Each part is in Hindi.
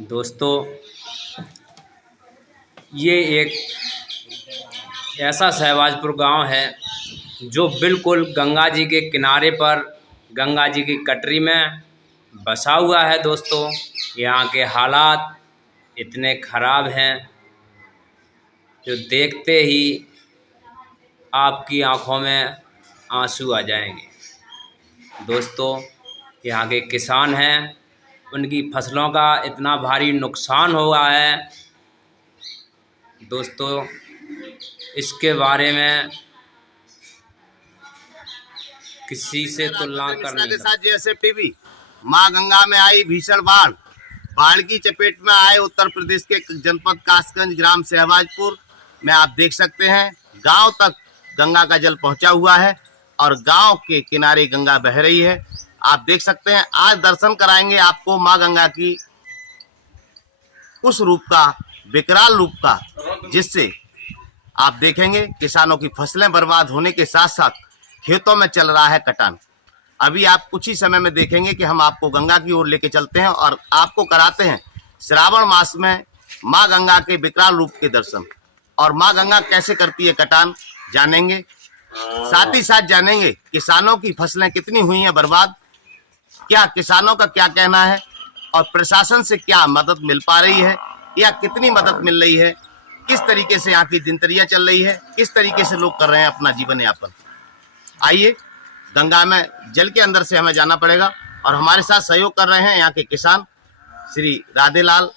दोस्तों, ये एक ऐसा शहबाजपुर गांव है जो बिल्कुल गंगा जी के किनारे पर गंगा जी की कटरी में बसा हुआ है। दोस्तों, यहाँ के हालात इतने ख़राब हैं जो देखते ही आपकी आंखों में आंसू आ जाएंगे। दोस्तों, यहाँ के किसान हैं, उनकी फसलों का इतना भारी नुकसान हुआ है। दोस्तों, इसके बारे में किसी से तुलना कर नहीं सकते। जैसे टीवी माँ गंगा में आई भीषण बाढ़ की चपेट में आए उत्तर प्रदेश के जनपद कासगंज ग्राम शहबाजपुर में आप देख सकते हैं गांव तक गंगा का जल पहुंचा हुआ है और गांव के किनारे गंगा बह रही है। आप देख सकते हैं। आज दर्शन कराएंगे आपको माँ गंगा की उस रूप का, विकराल रूप का, जिससे आप देखेंगे किसानों की फसलें बर्बाद होने के साथ साथ खेतों में चल रहा है कटान। अभी आप कुछ ही समय में देखेंगे कि हम आपको गंगा की ओर लेके चलते हैं और आपको कराते हैं श्रावण मास में माँ गंगा के विकराल रूप के दर्शन। और माँ गंगा कैसे करती है कटान जानेंगे, साथ ही साथ जानेंगे किसानों की फसलें कितनी हुई हैं बर्बाद, क्या किसानों का क्या कहना है और प्रशासन से क्या मदद मिल पा रही है या कितनी मदद मिल रही है, किस तरीके से यहाँ की दिनचर्या चल रही है, किस तरीके से लोग कर रहे हैं अपना जीवन यापन। आइए, गंगा में जल के अंदर से हमें जाना पड़ेगा और हमारे साथ सहयोग कर रहे हैं यहाँ के किसान श्री राधेलाल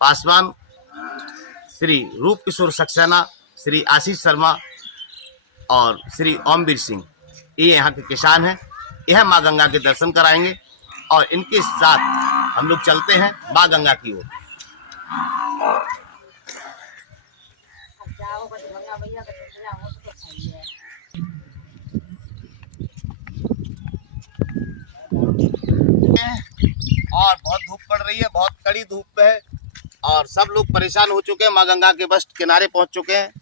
पासवान, श्री रूप किशोर सक्सेना, श्री आशीष शर्मा और श्री ओमवीर सिंह। ये यहाँ के किसान हैं। यह माँ गंगा के दर्शन कराएंगे और इनके साथ हम लोग चलते हैं माँ गंगा की ओर। और बहुत धूप पड़ रही है, बहुत कड़ी धूप है और सब लोग परेशान हो चुके हैं। माँ गंगा के बस किनारे पहुंच चुके हैं।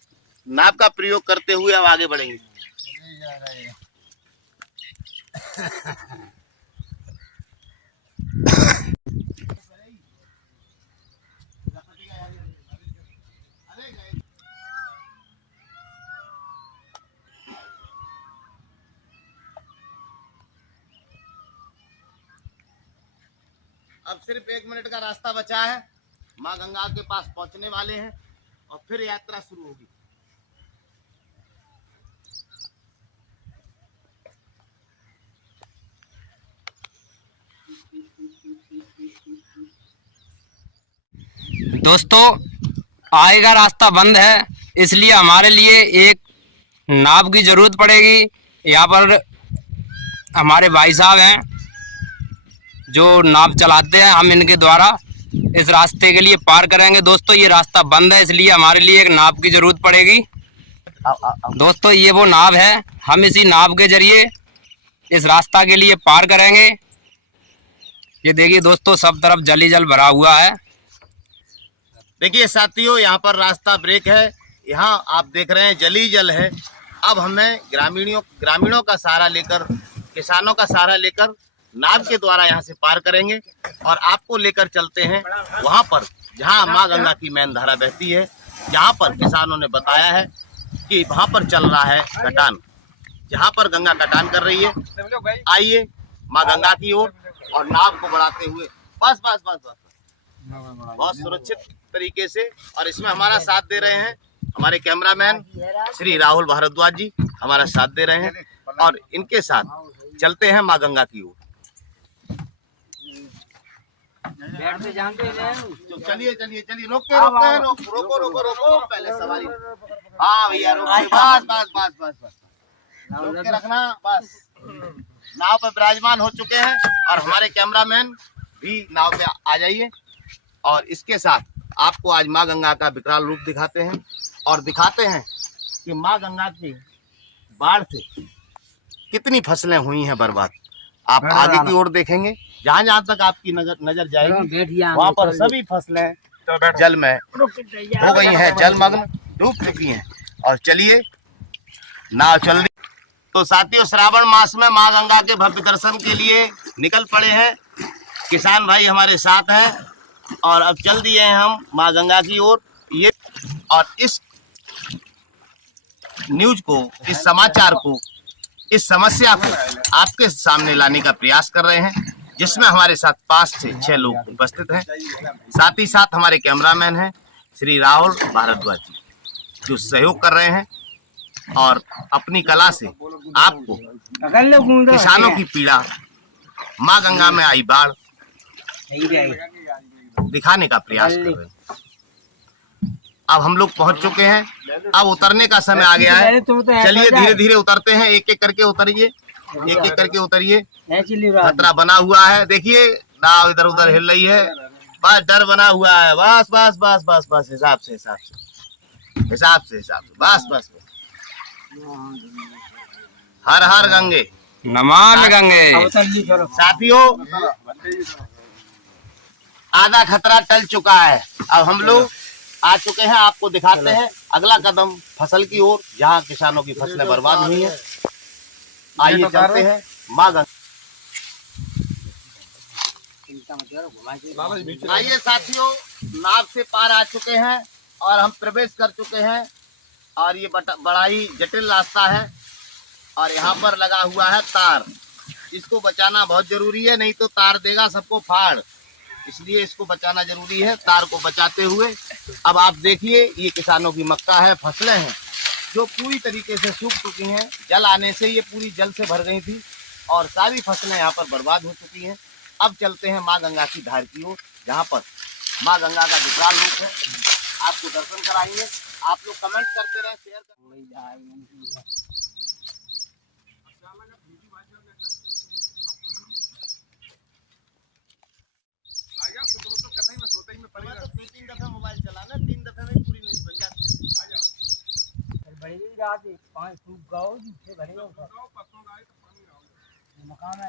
नाव का प्रयोग करते हुए अब आगे बढ़ेंगे। अब सिर्फ 1 मिनट का रास्ता बचा है। माँ गंगा के पास पहुंचने वाले हैं और फिर यात्रा शुरू होगी। दोस्तों, आगे का रास्ता बंद है, इसलिए हमारे लिए एक नाव की ज़रूरत पड़ेगी। यहाँ पर हमारे भाई साहब हैं जो नाव चलाते हैं, हम इनके द्वारा इस रास्ते के लिए पार करेंगे। दोस्तों, ये रास्ता बंद है, इसलिए हमारे लिए एक नाव की ज़रूरत पड़ेगी। दोस्तों, ये वो नाव है, हम इसी नाव के जरिए इस रास्ता के लिए पार करेंगे। ये देखिए दोस्तों, सब तरफ जल ही जल भरा हुआ है। देखिए साथियों, यहाँ पर रास्ता ब्रेक है। यहाँ आप देख रहे हैं जल ही जल है। अब हमें ग्रामीणों का सहारा लेकर, किसानों का सहारा लेकर नाव के द्वारा यहाँ से पार करेंगे और आपको लेकर चलते हैं वहाँ पर जहाँ माँ गंगा की मैन धारा बहती है, जहाँ पर किसानों ने बताया है कि वहाँ पर चल रहा है कटान, जहाँ पर गंगा कटान कर रही है। आइए माँ गंगा की ओर और नाव को बढ़ाते हुए बस बहुत सुरक्षित तरीके से। और इसमें हमारा साथ दे रहे हैं हमारे कैमरामैन श्री राहुल भारद्वाज जी, हमारा साथ दे रहे हैं और इनके साथ चलते हैं माँ गंगा की ओर। चलिए रोको पहले सवारी। हाँ भैया बस रोक के रखना। बस नाव पे विराजमान हो चुके हैं और हमारे कैमरामैन भी नाव पे आ जाइए और इसके साथ आपको आज माँ गंगा का विकराल रूप दिखाते हैं और दिखाते हैं कि माँ गंगा की बाढ़ से कितनी फसलें हुई हैं बर्बाद। आप आगे की ओर देखेंगे, जहाँ जहाँ तक आपकी नजर जाएगी वहाँ पर सभी फसलें जल में हो गई हैं, जलमग्न डूब चुकी हैं। और चलिए नाव चल रही। तो साथियों, श्रावण मास में माँ गंगा के भव्य दर्शन के लिए निकल पड़े हैं। किसान भाई हमारे साथ हैं और अब चल दिए हैं हम माँ गंगा की ओर। ये और इस न्यूज को, इस समाचार को, इस समस्या को आपके सामने लाने का प्रयास कर रहे हैं, जिसमें हमारे साथ 5 से 6 लोग उपस्थित हैं। साथ ही साथ हमारे कैमरामैन हैं श्री राहुल भारद्वाज जी, जो सहयोग कर रहे हैं और अपनी कला से आपको किसानों की पीड़ा, माँ गंगा में आई बाढ़ दिखाने का प्रयास कर रहे हैं। अब हम लोग पहुंच चुके हैं, अब उतरने का समय आ गया है। चलिए धीरे धीरे उतरते हैं, एक एक करके उतरिए, एक एक करके उतरिए। खतरा बना हुआ है, देखिए नाव इधर उधर हिल रही है, बस डर बना हुआ है। बस बस बस बस बस हिसाब से हिसाब से हिसाब से हिसाब से बस बस बस। हर हर गंगे, नमामि गंगे। साथियों, आधा खतरा टल चुका है। अब हम लोग आ चुके हैं, आपको दिखाते हैं अगला कदम फसल की ओर, जहां किसानों की फसलें बर्बाद हुई हैं। आइए चलते हैं माँ गंगा। आइए साथियों, नाव से पार आ चुके हैं और हम प्रवेश कर चुके हैं, और ये बड़ा ही जटिल रास्ता है और यहाँ पर लगा हुआ है तार। इसको बचाना बहुत जरूरी है, नहीं तो तार देगा सबको फाड़, इसलिए इसको बचाना जरूरी है। तार को बचाते हुए अब आप देखिए, ये किसानों की मक्का है, फसलें हैं जो पूरी तरीके से सूख चुकी हैं। जल आने से ये पूरी जल से भर गई थी और सारी फसलें यहाँ पर बर्बाद हो चुकी हैं। अब चलते हैं माँ गंगा की धार की ओर, जहाँ पर माँ गंगा का विकराल रूप है, आपको दर्शन कराएंगे। आप लोग कमेंट करते रहे, शेयर करते। तीन दफे मोबाइल चलाना, 3 दफे में पूरी न्यूज बन जाती है।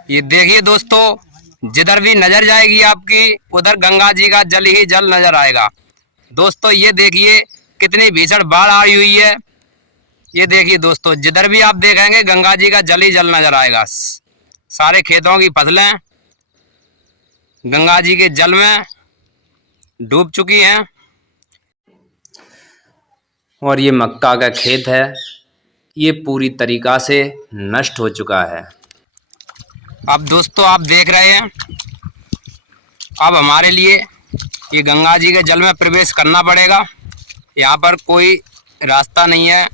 ये देखिए दोस्तों, जिधर भी नजर जाएगी आपकी, उधर गंगा जी का जल ही जल नजर आएगा। दोस्तों ये देखिए कितनी भीषण बाढ़ आई हुई है। ये देखिए दोस्तों, जिधर भी आप देखेंगे गंगा जी का जल ही जल नजर आएगा। सारे खेतों की फसलें गंगा जी के जल में डूब चुकी हैं। और ये मक्का का खेत है, ये पूरी तरीका से नष्ट हो चुका है। अब दोस्तों आप देख रहे हैं, अब हमारे लिए ये गंगा जी के जल में प्रवेश करना पड़ेगा। यहाँ पर कोई रास्ता नहीं है,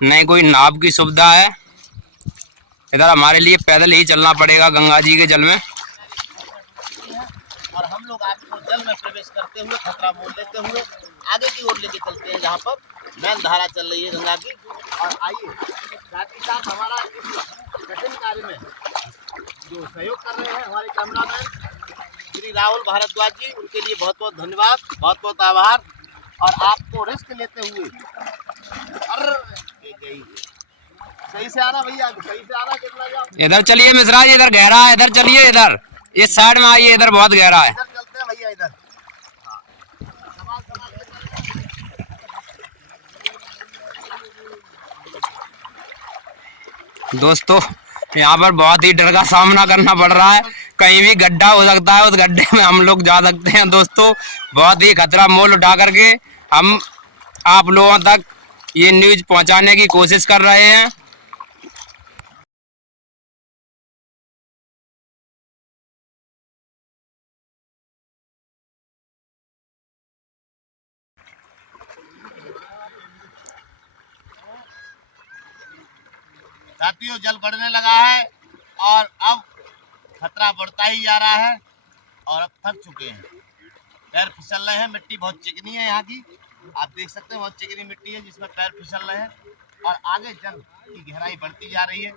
नहीं कोई नाव की सुविधा है। इधर हमारे लिए पैदल ही चलना पड़ेगा गंगा जी के जल में। और हम लोग आपको जल में प्रवेश करते हुए, खतरा मोल लेते हुए आगे की ओर लेके चलते हैं, जहाँ पर मैन धारा चल रही है गंगा की। और आइए, साथ ही साथ हमारा इस कठिन कार्य में जो सहयोग कर रहे हैं हमारे कैमरामैन श्री राहुल भारद्वाज जी, उनके लिए बहुत बहुत धन्यवाद, बहुत बहुत आभार। और आपको रिस्क लेते हुए सही से आना भैया, सही से आना। कितना जाओ, इधर चलिए मिश्रा जी, इधर गहरा है, इधर चलिए, इधर इस साइड में आइए, इधर बहुत गहरा है। इधर चलते हैं भैया, इधर। दोस्तों यहाँ पर बहुत ही डर का सामना करना पड़ रहा है, कहीं भी गड्ढा हो सकता है, उस गड्ढे में हम लोग जा सकते हैं। दोस्तों बहुत ही खतरा मोल उठा करके हम आप लोगों तक ये न्यूज पहुंचाने की कोशिश कर रहे हैं। साथियों जल बढ़ने लगा है और अब खतरा बढ़ता ही जा रहा है और अब थक चुके हैं, पैर फिसल रहे हैं। मिट्टी बहुत चिकनी है यहाँ की, आप देख सकते हैं, बहुत चिकनी मिट्टी है जिसमें पैर फिसल रहे हैं। और आगे जल की गहराई बढ़ती जा रही है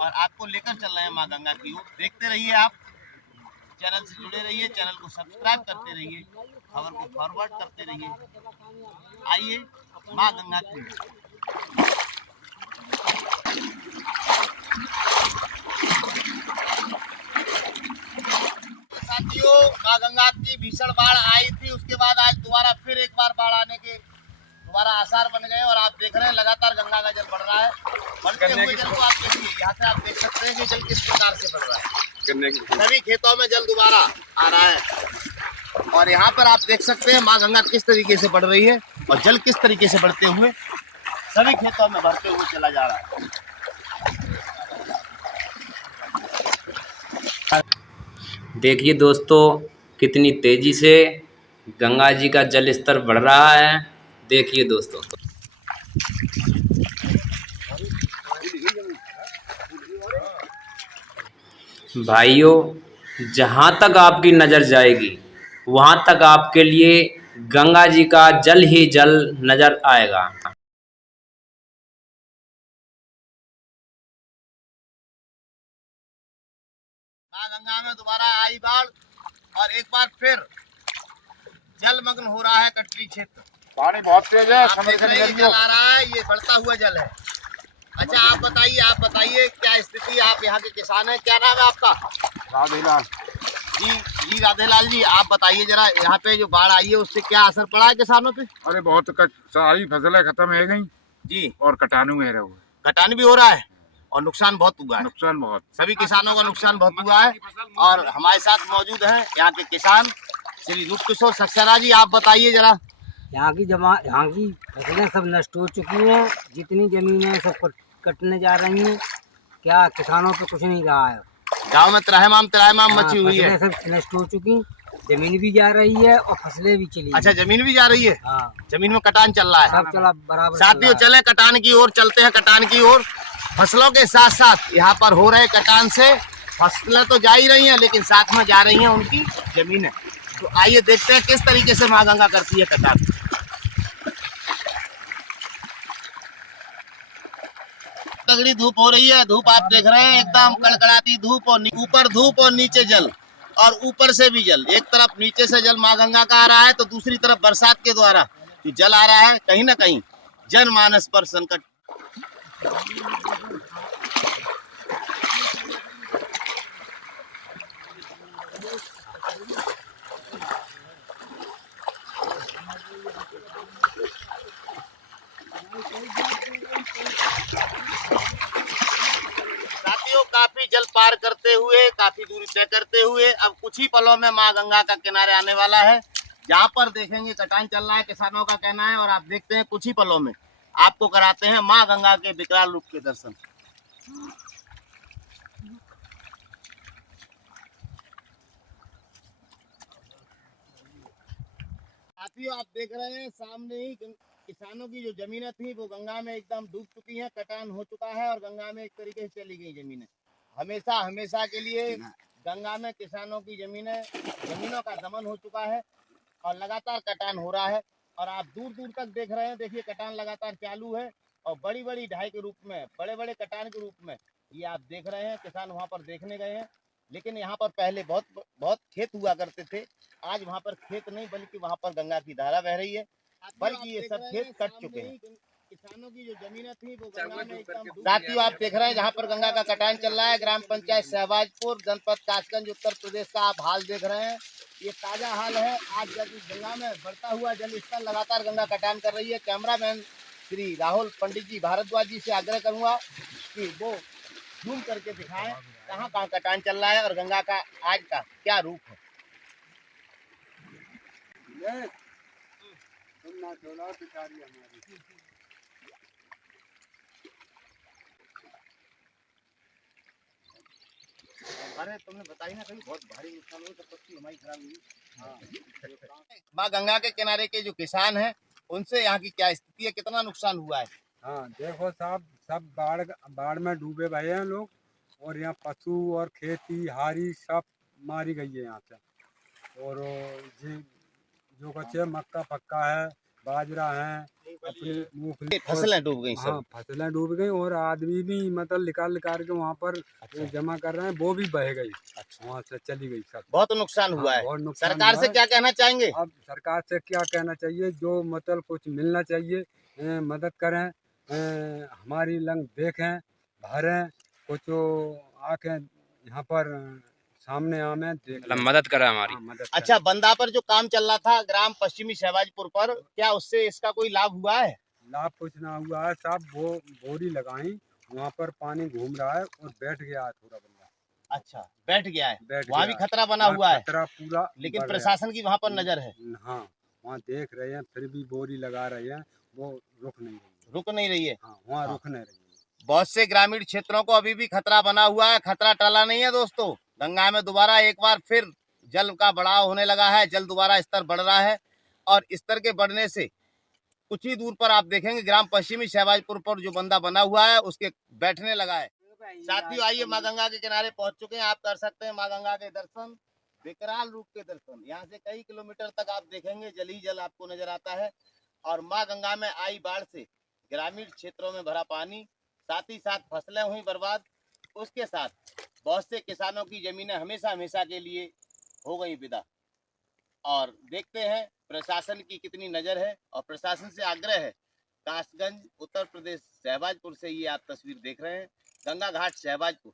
और आपको लेकर चल रहे हैं माँ गंगा की ओर। देखते रहिए, आप चैनल से जुड़े रहिए, चैनल को सब्सक्राइब करते रहिए, खबर को फॉरवर्ड करते रहिए। आइए माँ गंगा की साथियों, माँ गंगा की भीषण बाढ़ आई थी, उसके बाद आज दोबारा फिर एक बार बाढ़ आने के दोबारा आसार बन गए और आप देख रहे हैं लगातार गंगा का जल बढ़ रहा है। बढ़ते हुए जल को आप देखिए, यहाँ से आप देख सकते हैं कि जल किस प्रकार से बढ़ रहा है। सभी खेतों में जल दोबारा आ रहा है। और यहाँ पर आप देख सकते हैं माँ गंगा किस तरीके से बढ़ रही है और जल किस तरीके से बढ़ते हुए सभी खेतों में भरते हुए चला जा रहा है। देखिए दोस्तों, कितनी तेजी से गंगा जी का जल स्तर बढ़ रहा है। देखिए दोस्तों, भाइयों, जहाँ तक आपकी नज़र जाएगी वहाँ तक आपके लिए गंगा जी का जल ही जल नज़र आएगा। माँ गंगा में दोबारा आई बाढ़ और एक बार फिर जलमग्न हो रहा है कटरी क्षेत्र। पानी बहुत तेज है, आप देख रहे हैं जल आ रहा है, ये बढ़ता हुआ जल है। अच्छा आप बताइए क्या स्थिति है? आप यहाँ के किसान हैं, क्या नाम है आपका? राधेलाल जी राधेलाल जी, आप बताइए जरा, यहाँ पे जो बाढ़ आई है उससे क्या असर पड़ा है किसानों पे? अरे बहुत सारी फसलें खत्म है गई जी, और कटानू में रहे हुए, कटान भी हो रहा है और नुकसान बहुत हुआ है। नुकसान बहुत, सभी किसानों का नुकसान बहुत हुआ है। और हमारे साथ मौजूद हैं यहाँ के किसान श्री रूप किशोर सक्सेना जी, आप बताइए जरा। यहाँ की फसलें सब नष्ट हो चुकी हैं, जितनी जमीनें सब कटने जा रही हैं। क्या किसानों पे कुछ नहीं रहा है। गांव में त्राहिमाम मची हुई है। सब नष्ट हो चुकी, जमीन भी जा रही है और फसलें भी चली। अच्छा, जमीन भी जा रही है? हाँ, जमीन में कटान चल रहा है। सब चला बराबर। साथियों चले कटान की ओर चलते हैं, कटान की ओर। फसलों के साथ साथ यहाँ पर हो रहे कटान से फसलें तो जा ही रही हैं, लेकिन साथ में जा रही हैं उनकी जमीनें। तो आइए देखते हैं किस तरीके से माँ गंगा करती है कटान। तगड़ी धूप हो रही है, धूप आप देख रहे हैं एकदम कड़कड़ाती धूप, और ऊपर धूप और नीचे जल, और ऊपर से भी जल। एक तरफ नीचे से जल माँ गंगा का आ रहा है तो दूसरी तरफ बरसात के द्वारा जो जल आ रहा है, कहीं ना कहीं जनमानस पर संकट। साथियों काफी जल पार करते हुए, काफी दूरी तय करते हुए अब कुछ ही पलों में माँ गंगा का किनारे आने वाला है। जहाँ पर देखेंगे कटान चल रहा है, किसानों का कहना है, और आप देखते हैं कुछ ही पलों में आपको कराते हैं माँ गंगा के विकराल रूप के दर्शन। साथियों आप देख रहे हैं सामने ही किसानों की जो जमीनें थी वो गंगा में एकदम डूब चुकी हैं, कटान हो चुका है और गंगा में एक तरीके से चली गई जमीनें। हमेशा के लिए गंगा में किसानों की जमीनों का दमन हो चुका है और लगातार कटान हो रहा है। और आप दूर दूर तक देख रहे हैं, देखिए कटान लगातार चालू है और बड़ी बड़ी ढाई के रूप में, बड़े बड़े कटान के रूप में ये आप देख रहे हैं। किसान वहाँ पर देखने गए हैं, लेकिन यहाँ पर पहले बहुत खेत हुआ करते थे। आज वहाँ पर खेत नहीं, बल्कि वहाँ पर गंगा की धारा बह रही है, बल्कि ये सब खेत कट चुके हैं। किसानों की जो जमीनें थी वो गंगा में एकदम। साथियों आप देख रहे हैं जहाँ पर गंगा का कटान चल रहा है, ग्राम पंचायत शहबाजपुर, जनपद कासगंज, उत्तर प्रदेश का आप हाल देख रहे हैं। ये ताजा हाल है। आज जब गंगा में बढ़ता हुआ जल स्तर लगातार गंगा कटान कर रही है। कैमरामैन श्री राहुल पंडित जी भारद्वाज जी से आग्रह करूंगा कि वो जूम करके दिखाएं कहाँ कहाँ कटान चल रहा है और गंगा का आज का क्या रूप है। अरे तुमने बताई ना, कहीं बहुत भारी नुकसान हुआ, तो पत्ती हमारी खराब हुई। माँ गंगा के किनारे के जो किसान हैं उनसे यहाँ की क्या स्थिति है, कितना नुकसान हुआ है? हाँ देखो साहब, सब बाढ़ में डूबे भए हैं लोग, और यहाँ पशु और खेती हारी सब मारी गई है यहाँ से। और जो कच्चे मक्का पक्का है, बाजरा है, अपनी मूंगफली, फसलें डूब गई सब। हाँ फसलें डूब गई, और आदमी भी मतलब निकाल के वहाँ पर जमा कर रहे हैं, वो भी बह गई। अच्छा, वहाँ से चली गई सब। बहुत नुकसान हुआ है। बहुत नुकसान सरकार हुआ से है। क्या कहना चाहेंगे? अब सरकार से क्या कहना चाहिए, जो मतलब कुछ मिलना चाहिए, मदद करें, हमारी लंग देखें, भरें, कुछ आके यहाँ पर सामने आमे देख मदद करें हमारी। मदद करें। अच्छा, बंदा पर जो काम चल रहा था ग्राम पश्चिमी शहबाजपुर पर, क्या उससे इसका कोई लाभ हुआ है? लाभ कुछ ना हुआ है साहब, वो बोरी लगाई, वहाँ पर पानी घूम रहा है और बैठ गया है थोड़ा बंदा। अच्छा, बैठ गया है। बैठ वहाँ गया। भी खतरा बना वहाँ हुआ है, खतरा पूरा लेकिन बढ़ रहा है। प्रशासन की वहाँ पर नजर है, हाँ, वहाँ देख रहे हैं, फिर भी बोरी लगा रहे हैं, वो रुक नहीं रही है। रुक नहीं रही है। हाँ, वहाँ हाँ। रुक नहीं रही है। बहुत से ग्रामीण क्षेत्रों को अभी भी खतरा बना हुआ है, खतरा टला नहीं है दोस्तों। गंगा में दोबारा एक बार फिर जल का बढ़ाव होने लगा है, जल दोबारा स्तर बढ़ रहा है और स्तर के बढ़ने से कुछ ही दूर पर आप देखेंगे ग्राम पश्चिमी शहबाजपुर पर जो बंदा बना हुआ है उसके बैठने लगा है। साथियों आइए माँ गंगा के किनारे पहुंच चुके हैं, आप कर सकते हैं माँ गंगा के दर्शन, विकराल रूप के दर्शन। यहाँ से कई किलोमीटर तक आप देखेंगे जल ही जल आपको नजर आता है और माँ गंगा में आई बाढ़ से ग्रामीण क्षेत्रों में भरा पानी, साथ ही साथ फसलें हुई बर्बाद, उसके साथ बहुत से किसानों की जमीनें हमेशा हमेशा के लिए हो गई विदा। और देखते हैं प्रशासन की कितनी नज़र है और प्रशासन से आग्रह है। कासगंज उत्तर प्रदेश शहबाजपुर से ये आप तस्वीर देख रहे हैं, गंगा घाट शहबाजपुर।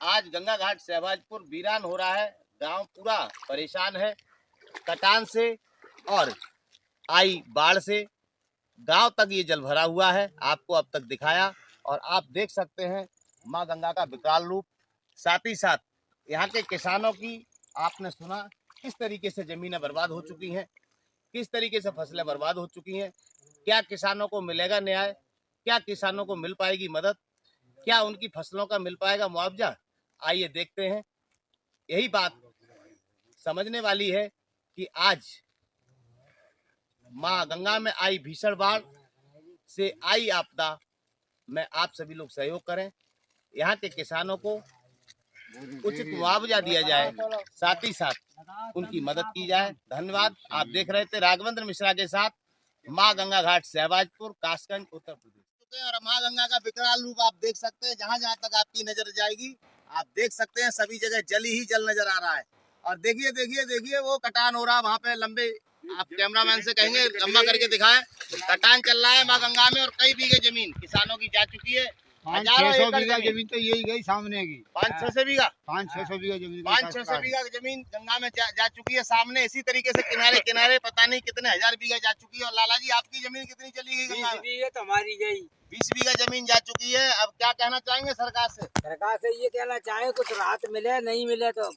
आज गंगा घाट शहबाजपुर वीरान हो रहा है, गांव पूरा परेशान है कटान से और आई बाढ़ से। गांव तक ये जल भरा हुआ है, आपको अब तक दिखाया और आप देख सकते हैं माँ गंगा का विकराल रूप। साथ ही साथ यहाँ के किसानों की आपने सुना किस तरीके से जमीनें बर्बाद हो चुकी हैं, किस तरीके से फसलें बर्बाद हो चुकी हैं। क्या किसानों को मिलेगा न्याय, क्या किसानों को मिल पाएगी मदद, क्या उनकी फसलों का मिल पाएगा मुआवजा? आइए देखते हैं। यही बात समझने वाली है कि आज माँ गंगा में आई भीषण बाढ़ से आई आपदा में आप सभी लोग सहयोग करें, यहाँ के किसानों को उचित मुआवजा दिया जाए, साथ ही साथ उनकी मदद की जाए। धन्यवाद। आप देख रहे थे राघवेंद्र मिश्रा के साथ माँ गंगा घाट शहबाजपुर, कासगंज, उत्तर प्रदेश। और माँ गंगा का विकराल रूप आप देख सकते हैं, जहाँ जहाँ तक आपकी नजर जाएगी आप देख सकते हैं सभी जगह जल ही जल नजर आ रहा है। और देखिए देखिए देखिए वो कटान हो रहा है वहाँ पे, लंबे आप कैमरामैन से कहेंगे लंबा करके दिखाएं, कटान चल रहा है माँ गंगा में और कई बीघे जमीन किसानों की जा चुकी है। 500-600 बीघा जमीन तो यही गई सामने की, 500-600 बीघा 500-600 बीघा जमीन 500-600 बीघा की जमीन गंगा में जा चुकी है सामने। इसी तरीके से किनारे किनारे पता नहीं कितने हजार बीघा जा चुकी है। और लाला जी आपकी जमीन कितनी चली गई गंगा में? तो हमारी गई 20 बीघा जमीन जा चुकी है। अब क्या कहना चाहेंगे सरकार से? सरकार से ये कहना चाहे कुछ राहत मिले, नहीं मिले तो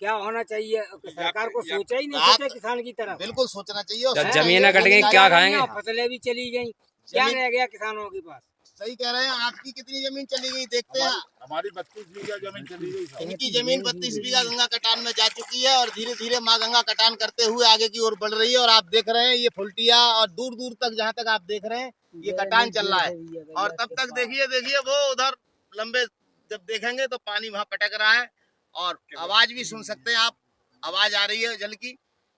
क्या होना चाहिए। सरकार को सोचा ही नहीं, सोचा किसान की तरफ। बिल्कुल सोचना चाहिए। जब जमीनें कट गई क्या खाएंगे? फसलें भी चली गई, क्या रह गया किसानों के पास? सही कह रहे हैं। आपकी कितनी जमीन चली गई देखते हैं। हमारी 32 बीघा जमीन चली गई। इनकी जमीन 32 बीघा गंगा कटान में जा चुकी है और धीरे धीरे माँ गंगा कटान करते हुए आगे की ओर बढ़ रही है। और आप देख रहे हैं ये फुलटिया और दूर दूर तक जहाँ तक आप देख रहे हैं ये कटान चल रहा है। और तब तक देखिए देखिए वो उधर लंबे जब देखेंगे तो पानी वहाँ पटक रहा है और आवाज भी सुन सकते हैं आप, आवाज आ रही है जल की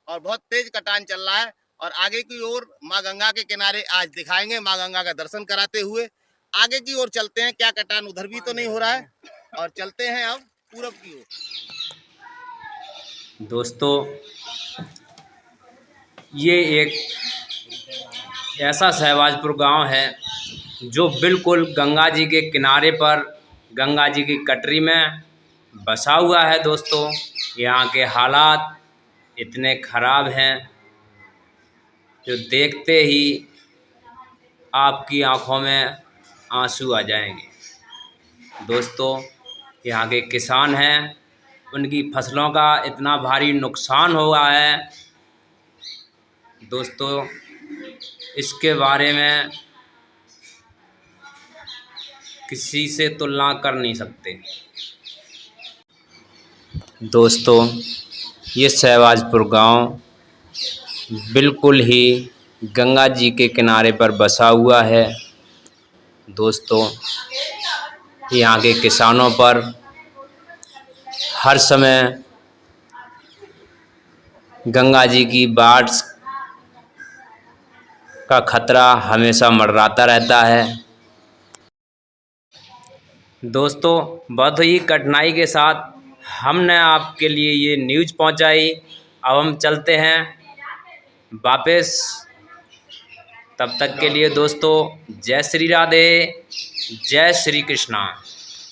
और बहुत तेज कटान चल रहा है। और आगे की ओर माँ गंगा के किनारे आज दिखाएंगे, माँ गंगा का दर्शन कराते हुए आगे की ओर चलते हैं। क्या कटान उधर भी तो नहीं हो रहा है? और चलते हैं अब पूरब की ओर। दोस्तों ये एक ऐसा शहबाजपुर गांव है जो बिल्कुल गंगा जी के किनारे पर गंगा जी की कटरी में बसा हुआ है। दोस्तों यहाँ के हालात इतने ख़राब हैं जो देखते ही आपकी आंखों में आंसू आ जाएंगे। दोस्तों यहाँ के किसान हैं, उनकी फसलों का इतना भारी नुकसान हुआ है दोस्तों, इसके बारे में किसी से तुलना कर नहीं सकते। दोस्तों ये शहबाजपुर गांव बिल्कुल ही गंगा जी के किनारे पर बसा हुआ है। दोस्तों यहाँ के किसानों पर हर समय गंगा जी की बाढ़ का खतरा हमेशा मंडराता रहता है। दोस्तों बहुत ही कठिनाई के साथ हमने आपके लिए ये न्यूज़ पहुंचाई। अब हम चलते हैं वापस। तब तक के लिए दोस्तों जय श्री राधे, जय श्री कृष्णा।